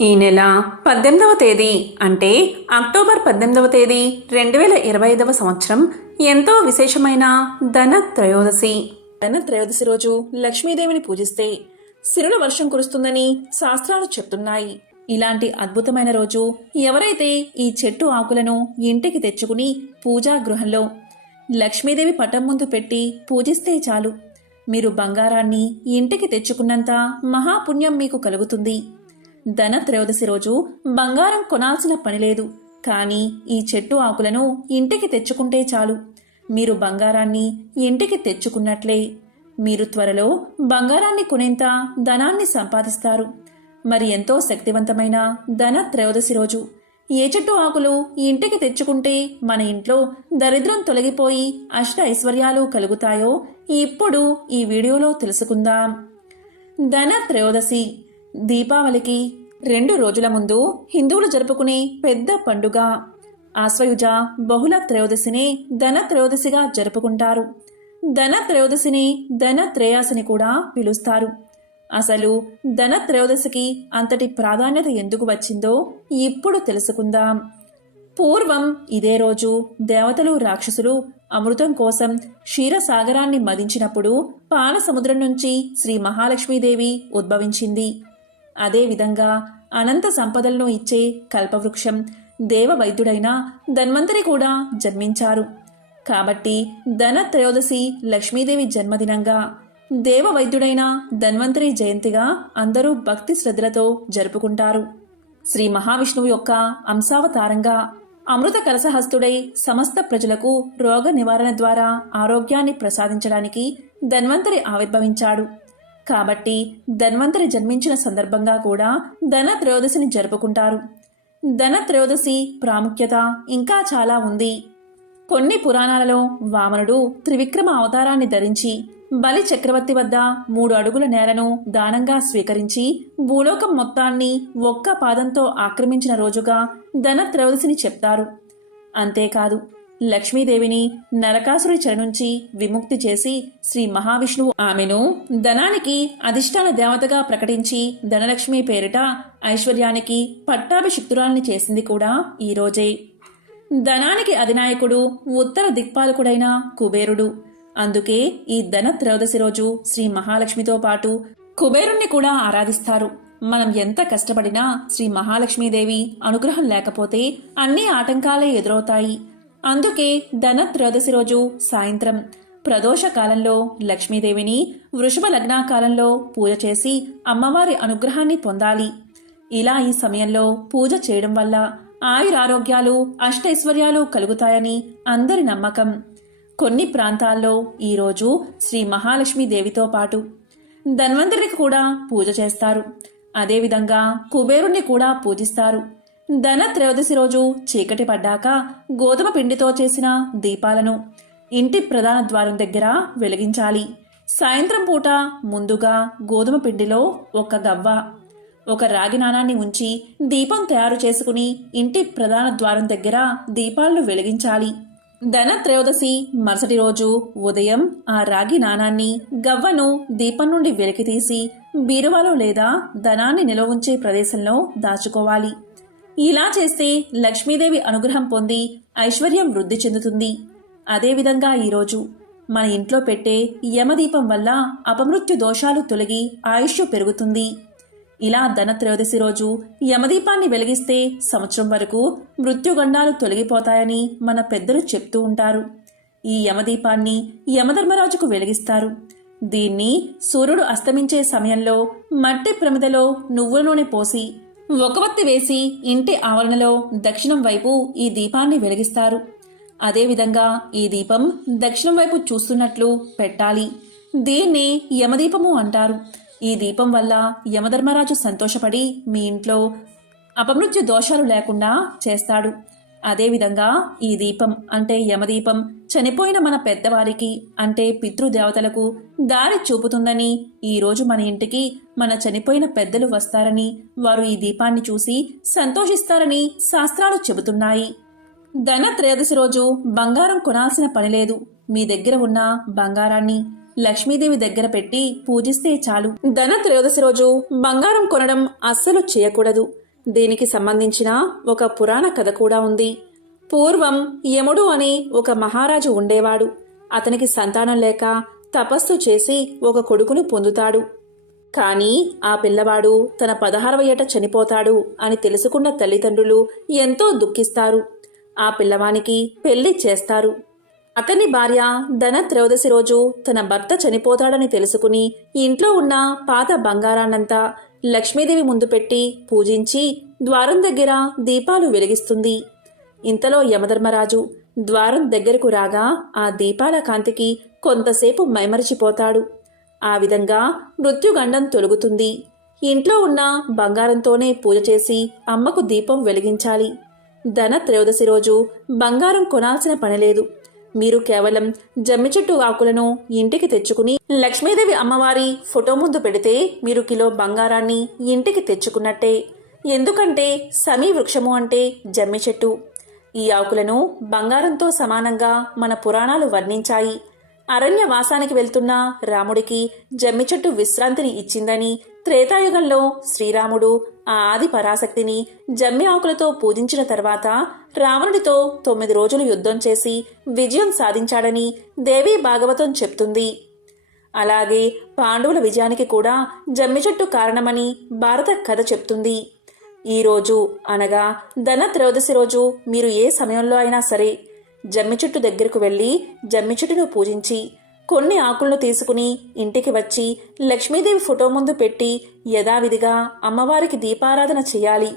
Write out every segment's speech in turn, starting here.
ఈ నెల పద్దెనిమిదవ తేదీ అంటే అక్టోబర్ పద్దెనిమిదవ తేదీ రెండు వేల ఇరవై ఐదవ సంవత్సరం ఎంతో విశేషమైన ధన త్రయోదశి. ధన త్రయోదశి రోజు లక్ష్మీదేవిని పూజిస్తే సిరుల వర్షం కురుస్తుందని శాస్త్రాలు చెప్తున్నాయి. ఇలాంటి అద్భుతమైన రోజు ఎవరైతే ఈ చెట్టు ఆకులను ఇంటికి తెచ్చుకుని పూజా గృహంలో లక్ష్మీదేవి పటం ముందు పెట్టి పూజిస్తే చాలు. మీరు బంగారాన్ని ఇంటికి తెచ్చుకున్నంత మహాపుణ్యం మీకు కలుగుతుంది. ధన త్రయోదశి రోజు బంగారం కొనాల్సిన పని లేదు. కానీ ఈ చెట్టు ఆకులను ఇంటికి తెచ్చుకుంటే చాలు. మీరు బంగారాన్ని ఇంటికి తెచ్చుకున్నట్లే. మీరు త్వరలో బంగారాన్ని కొనేంత ధనాన్ని సంపాదిస్తారు. మరి ఎంతో శక్తివంతమైన ధన త్రయోదశి రోజు. ఏ చెట్టు ఆకులు ఇంటికి తెచ్చుకుంటే మన ఇంట్లో దరిద్రం తొలగిపోయి అష్ట ఐశ్వర్యాలు కలుగుతాయో ఇప్పుడు ఈ వీడియోలో తెలుసుకుందాం. ధన త్రయోదశి దీపావళికి రెండు రోజుల ముందు హిందువులు జరుపుకునే పెద్ద పండుగ. ఆశ్వయుజ బహుళ త్రయోదశిని ధన త్రయోదశిగా జరుపుకుంటారు. ధన త్రయోదశిని ధన త్రేయాసిని కూడా పిలుస్తారు. అసలు ధన త్రయోదశికి అంతటి ప్రాధాన్యత ఎందుకు వచ్చిందో ఇప్పుడు తెలుసుకుందాం. పూర్వం ఇదే రోజు దేవతలు రాక్షసులు అమృతం కోసం క్షీరసాగరాన్ని మదించినప్పుడు పాలసముద్రం నుంచి శ్రీ మహాలక్ష్మీదేవి ఉద్భవించింది. అదేవిధంగా అనంత సంపదలను ఇచ్చే కల్పవృక్షం దేవవైద్యుడైన ధన్వంతరి కూడా జన్మించారు. కాబట్టి ధన త్రయోదశి లక్ష్మీదేవి జన్మదినంగా దేవవైద్యుడైన ధన్వంతరి జయంతిగా అందరూ భక్తి శ్రద్ధలతో జరుపుకుంటారు. శ్రీ మహావిష్ణువు యొక్క అంశావతారంగా అమృత కలసహస్తుడై సమస్త ప్రజలకు రోగ నివారణ ద్వారా ఆరోగ్యాన్ని ప్రసాదించడానికి ధన్వంతరి ఆవిర్భవించాడు. కాబట్టి ధన్వంతరి జన్మించిన సందర్భంగా కూడా ధన త్రయోదశిని జరుపుకుంటారు. ధన త్రయోదశి ప్రాముఖ్యత ఇంకా చాలా ఉంది. కొన్ని పురాణాలలో వామనుడు త్రివిక్రమ అవతారాన్ని ధరించి బలి చక్రవర్తి వద్ద మూడు అడుగుల నేలను దానంగా స్వీకరించి భూలోకం మొత్తాన్ని ఒక్క పాదంతో ఆక్రమించిన రోజుగా ధన త్రయోదశిని చెప్తారు. అంతేకాదు లక్ష్మీదేవిని నరకాసురి చెర నుంచి విముక్తి చేసి శ్రీ మహావిష్ణువు ఆమెను ధనానికి అధిష్టాన దేవతగా ప్రకటించి ధనలక్ష్మి పేరిట ఐశ్వర్యానికి పట్టాభిషిక్తురాల్ని చేసింది కూడా ఈ రోజే. ధనానికి అధినాయకుడు ఉత్తర దిక్పాలకుడైన కుబేరుడు. అందుకే ఈ ధన త్రయోదశి రోజు శ్రీ మహాలక్ష్మితో పాటు కుబేరుణ్ణి కూడా ఆరాధిస్తారు. మనం ఎంత కష్టపడినా శ్రీ మహాలక్ష్మీదేవి అనుగ్రహం లేకపోతే అన్ని ఆటంకాలే ఎదురవుతాయి. అందుకే ధనత్రయోదశి రోజు సాయంత్రం. ప్రదోష కాలంలో లక్ష్మీదేవిని వృషభ లగ్నాకాలంలో పూజ చేసి అమ్మవారి అనుగ్రహాన్ని పొందాలి. ఇలా ఈ సమయంలో పూజ చేయడం వల్ల ఆయురారోగ్యాలు అష్టైశ్వర్యాలు కలుగుతాయని అందరి నమ్మకం. కొన్ని ప్రాంతాల్లో ఈరోజు శ్రీ మహాలక్ష్మి దేవితో పాటు ధన్వంతరికి కూడా పూజ చేస్తారు. అదేవిధంగా కుబేరుణ్ణి కూడా పూజిస్తారు. ధన త్రయోదశి రోజు చీకటి పడ్డాక గోధుమ పిండితో చేసిన దీపాలను ఇంటి ప్రధాన ద్వారం దగ్గర వెలిగించాలి. సాయంత్రం పూట ముందుగా గోధుమ పిండిలో ఒక గవ్వ ఒక రాగి నాణాన్ని ఉంచి దీపం తయారు చేసుకుని ఇంటి ప్రధాన ద్వారం దగ్గర దీపాలను వెలిగించాలి. ధన త్రయోదశి మరుసటి రోజు ఉదయం ఆ రాగి నాణాన్ని గవ్వను దీపం నుండి వెలికితీసి బీరువాలో లేదా ధనాన్ని నిల్వ ఉంచే ప్రదేశంలో దాచుకోవాలి. ఇలా చేస్తే లక్ష్మీదేవి అనుగ్రహం పొంది ఐశ్వర్యం వృద్ధి చెందుతుంది. అదేవిధంగా ఈరోజు మన ఇంట్లో పెట్టే యమదీపం వల్ల అపమృత్యు దోషాలు తొలగి ఆయుష్ పెరుగుతుంది. ఇలా ధనత్రయోదశి రోజు యమదీపాన్ని వెలిగిస్తే సంవత్సరం వరకు మృత్యుగండాలు తొలగిపోతాయని మన పెద్దలు చెప్తూ ఉంటారు. ఈ యమదీపాన్ని యమధర్మరాజుకు వెలిగిస్తారు. దీన్ని సూర్యుడు అస్తమించే సమయంలో మట్టి ప్రమిదలో నువ్వుల నూనె పోసి ఒకవత్తి వేసి ఇంటి ఆవరణలో దక్షిణం వైపు ఈ దీపాన్ని వెలిగిస్తారు. అదేవిధంగా ఈ దీపం దక్షిణం వైపు చూస్తున్నట్లు పెట్టాలి. దీన్ని యమదీపము అంటారు. ఈ దీపం వల్ల యమధర్మరాజు సంతోషపడి మీ ఇంట్లో అపమృత్యు దోషాలు లేకుండా చేస్తాడు. అదేవిధంగా ఈ దీపం అంటే యమదీపం చనిపోయిన మన పెద్దవారికి అంటే పితృదేవతలకు దారి చూపుతుందని ఈరోజు మన ఇంటికి మన చనిపోయిన పెద్దలు వస్తారని వారు ఈ దీపాన్ని చూసి సంతోషిస్తారని శాస్త్రాలు చెబుతున్నాయి. ధన త్రయోదశి రోజు బంగారం కొనాల్సిన పని లేదు. మీ దగ్గర ఉన్న బంగారాన్ని లక్ష్మీదేవి దగ్గర పెట్టి పూజిస్తే చాలు. ధన త్రయోదశి రోజు బంగారం కొనడం అస్సలు చేయకూడదు. దీనికి సంబంధించిన ఒక పురాణ కథ కూడా ఉంది. పూర్వం యముడు అని ఒక మహారాజు ఉండేవాడు. అతనికి సంతానం లేక తపస్సు చేసి ఒక కొడుకును పొందుతాడు. కానీ ఆ పిల్లవాడు తన పదహారవ ఏట చనిపోతాడు అని తెలుసుకున్న తల్లిదండ్రులు ఎంతో దుఃఖిస్తారు. ఆ పిల్లవానికి పెళ్ళి చేస్తారు. అతని భార్య ధన త్రయోదశి రోజు తన భర్త చనిపోతాడని తెలుసుకుని ఇంట్లో ఉన్న పాత బంగారాన్నంతా లక్ష్మీదేవి ముందు పెట్టి పూజించి ద్వారం దగ్గర దీపాలు వెలిగిస్తుంది. ఇంతలో యమధర్మరాజు ద్వారం దగ్గరకు రాగా ఆ దీపాల కాంతికి కొంతసేపు మైమరిచిపోతాడు. ఆ విధంగా మృత్యుగండం తొలుగుతుంది. ఇంట్లో ఉన్న బంగారంతోనే పూజ చేసి అమ్మకు దీపం వెలిగించాలి. ధన త్రయోదశి రోజు బంగారం కొనాల్సిన పనిలేదు మీరు కేవలం జమ్మి చెట్టు ఆకులను ఇంటికి తెచ్చుకుని లక్ష్మీదేవి అమ్మవారి ఫోటో ముందు పెడితే మీరు కిలో బంగారాన్ని ఇంటికి తెచ్చుకున్నట్టే. ఎందుకంటే సమీ వృక్షము అంటే జమ్మి చెట్టు. ఈ ఆకులను బంగారంతో సమానంగా మన పురాణాలు వర్ణించాయి. అరణ్యవాసానికి వెళ్తున్న రాముడికి జమ్మి చెట్టు విశ్రాంతిని ఇచ్చిందని త్రేతాయుగంలో శ్రీరాముడు ఆ ఆది పరాశక్తిని జమ్మి ఆకులతో పూజించిన తర్వాత రావణుడితో తొమ్మిది రోజులు యుద్ధం చేసి విజయం సాధించాడని దేవీ భాగవతం చెప్తుంది. అలాగే పాండవుల విజయానికి కూడా జమ్మి చెట్టు కారణమని భారత కథ చెప్తుంది. ఈ రోజు అనగా ధన త్రయోదశి రోజు మీరు ఏ సమయంలో అయినా సరే జమ్మి చెట్టు దగ్గరకు వెళ్ళి జమ్మి చెట్టును పూజించి కొన్ని ఆకులను తీసుకుని ఇంటికి వచ్చి లక్ష్మీదేవి ఫోటో ముందు పెట్టి యథావిధిగా అమ్మవారికి దీపారాధన చేయాలి.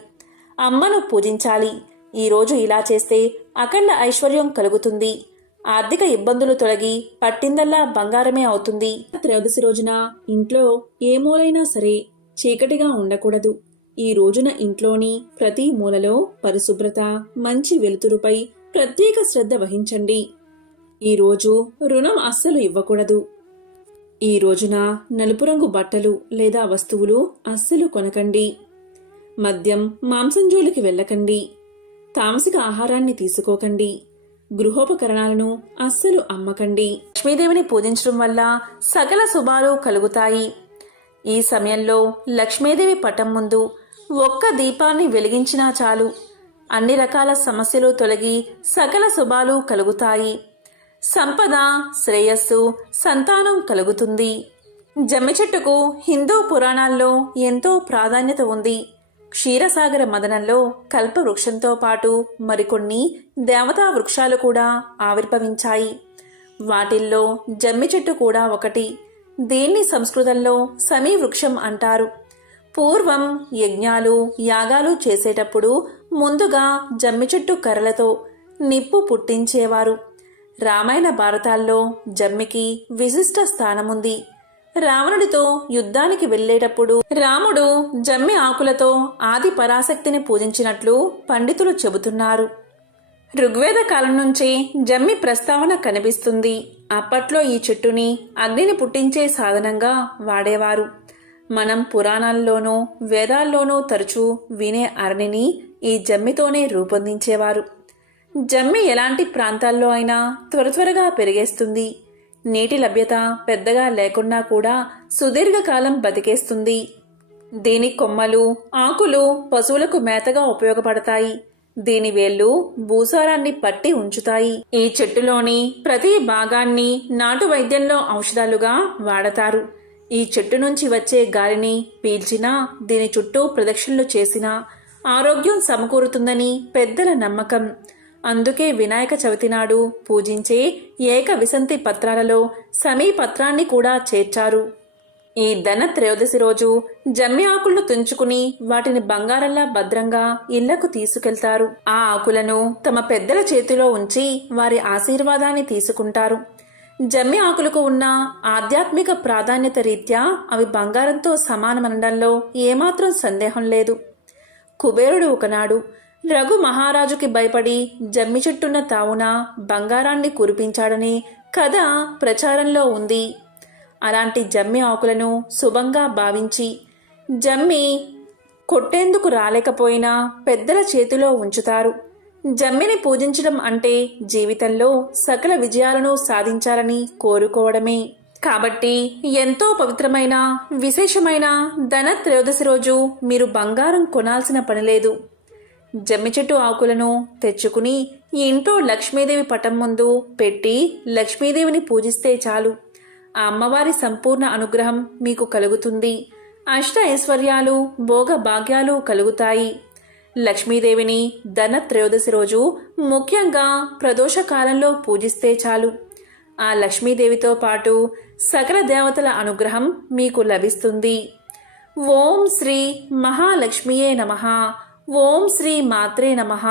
అమ్మను పూజించాలి. ఈరోజు ఇలా చేస్తే అఖండ ఐశ్వర్యం కలుగుతుంది. ఆర్థిక ఇబ్బందులు తొలగి పట్టిందల్లా బంగారమే అవుతుంది. త్రయోదశి రోజున ఇంట్లో ఏ మూలైనా సరే చీకటిగా ఉండకూడదు. ఈ రోజున ఇంట్లోని ప్రతి మూలలో పరిశుభ్రత మంచి వెలుతురుపై ప్రత్యేక శ్రద్ధ వహించండి. ఈరోజు రుణం అస్సలు ఇవ్వకూడదు. ఈ రోజున నలుపు రంగు బట్టలు లేదా వస్తువులు అస్సలు కొనకండి. మద్యం మాంసం జోలికి వెళ్ళకండి. తామసిక ఆహారాన్ని తీసుకోకండి. గృహోపకరణాలను అస్సలు అమ్మకండి. లక్ష్మీదేవిని పూజించడం వల్ల సకల శుభాలు కలుగుతాయి. ఈ సమయంలో లక్ష్మీదేవి పటం ముందు ఒక్క దీపాన్ని వెలిగించినా చాలు. అన్ని రకాల సమస్యలు తొలగి సకల శుభాలు కలుగుతాయి. సంపద శ్రేయస్సు సంతానం కలుగుతుంది. జమ్మి చెట్టుకు హిందూ పురాణాల్లో ఎంతో ప్రాధాన్యత ఉంది. క్షీరసాగర మదనంలో కల్ప వృక్షంతో పాటు మరికొన్ని దేవతా వృక్షాలు కూడా ఆవిర్భవించాయి. వాటిల్లో జమ్మి చెట్టు కూడా ఒకటి. దీన్ని సంస్కృతంలో సమీ వృక్షం అంటారు. పూర్వం యజ్ఞాలు యాగాలు చేసేటప్పుడు ముందుగా జమ్మి చెట్టు కర్రలతో నిప్పు పుట్టించేవారు. రామాయణ భారతాల్లో జమ్మికి విశిష్ట స్థానముంది. రావణుడితో యుద్ధానికి వెళ్ళేటప్పుడు రాముడు జమ్మి ఆకులతో ఆది పరాశక్తిని పూజించినట్లు పండితులు చెబుతున్నారు. ఋగ్వేద కాలం నుంచే జమ్మి ప్రస్తావన కనిపిస్తుంది. అప్పట్లో ఈ చెట్టుని అగ్నిని పుట్టించే సాధనంగా వాడేవారు. మనం పురాణాల్లోనూ వేదాల్లోనూ తరచూ వినే అరణిని ఈ జమ్మితోనే రూపొందించేవారు. జమ్మి ఎలాంటి ప్రాంతాల్లో అయినా త్వర త్వరగా పెరిగేస్తుంది. నీటి లభ్యత పెద్దగా లేకున్నా కూడా సుదీర్ఘకాలం బతికేస్తుంది. దీని కొమ్మలు ఆకులు పశువులకు మేతగా ఉపయోగపడతాయి. దీని వేళ్ళు భూసారాన్ని పట్టి ఉంచుతాయి. ఈ చెట్టులోని ప్రతి భాగాన్ని నాటు వైద్యంలో ఔషధాలుగా వాడతారు. ఈ చెట్టు నుంచి వచ్చే గాలిని పీల్చినా దీని చుట్టూ ప్రదక్షిణలు చేసినా ఆరోగ్యం సమకూరుతుందని పెద్దల నమ్మకం. అందుకే వినాయక చవితి నాడు పూజించే ఏక విసంతి పత్రాలలో సమీ పత్రాన్ని కూడా చేర్చారు. ఈ ధన త్రయోదశి రోజు జమ్మి ఆకులను తుంచుకుని వాటిని బంగారంలా భద్రంగా ఇళ్ళకు తీసుకెళ్తారు. ఆ ఆకులను తమ పెద్దల చేతిలో ఉంచి వారి ఆశీర్వాదాన్ని తీసుకుంటారు. జమ్మి ఆకులకు ఉన్న ఆధ్యాత్మిక ప్రాధాన్యత రీత్యా అవి బంగారంతో సమానమనడంలో ఏమాత్రం సందేహం లేదు. కుబేరుడు ఒకనాడు రఘు మహారాజుకి భయపడి జమ్మి చెట్టున్న తావున బంగారాన్ని కురిపించాడని కథ ప్రచారంలో ఉంది. అలాంటి జమ్మి ఆకులను శుభంగా భావించి జమ్మి కొట్టేందుకు రాలేకపోయినా పెద్దల చేతిలో ఉంచుతారు. జమ్మిని పూజించడం అంటే జీవితంలో సకల విజయాలను సాధించాలని కోరుకోవడమే. కాబట్టి ఎంతో పవిత్రమైన విశేషమైన ధన త్రయోదశి రోజు మీరు బంగారం కొనాల్సిన పని లేదు. జమ్మి చెట్టు ఆకులను తెచ్చుకుని ఇంట్లో లక్ష్మీదేవి పటం ముందు పెట్టి లక్ష్మీదేవిని పూజిస్తే చాలు. ఆ అమ్మవారి సంపూర్ణ అనుగ్రహం మీకు కలుగుతుంది. అష్ట ఐశ్వర్యాలు భోగ భాగ్యాలు కలుగుతాయి. లక్ష్మీదేవిని ధన త్రయోదశి రోజు ముఖ్యంగా ప్రదోష కాలంలో పూజిస్తే చాలు. ఆ లక్ష్మీదేవితో పాటు సకల దేవతల అనుగ్రహం మీకు లభిస్తుంది. ఓం శ్రీ మహాలక్ష్మియే నమః. ఓం శ్రీ మాత్రే నమః.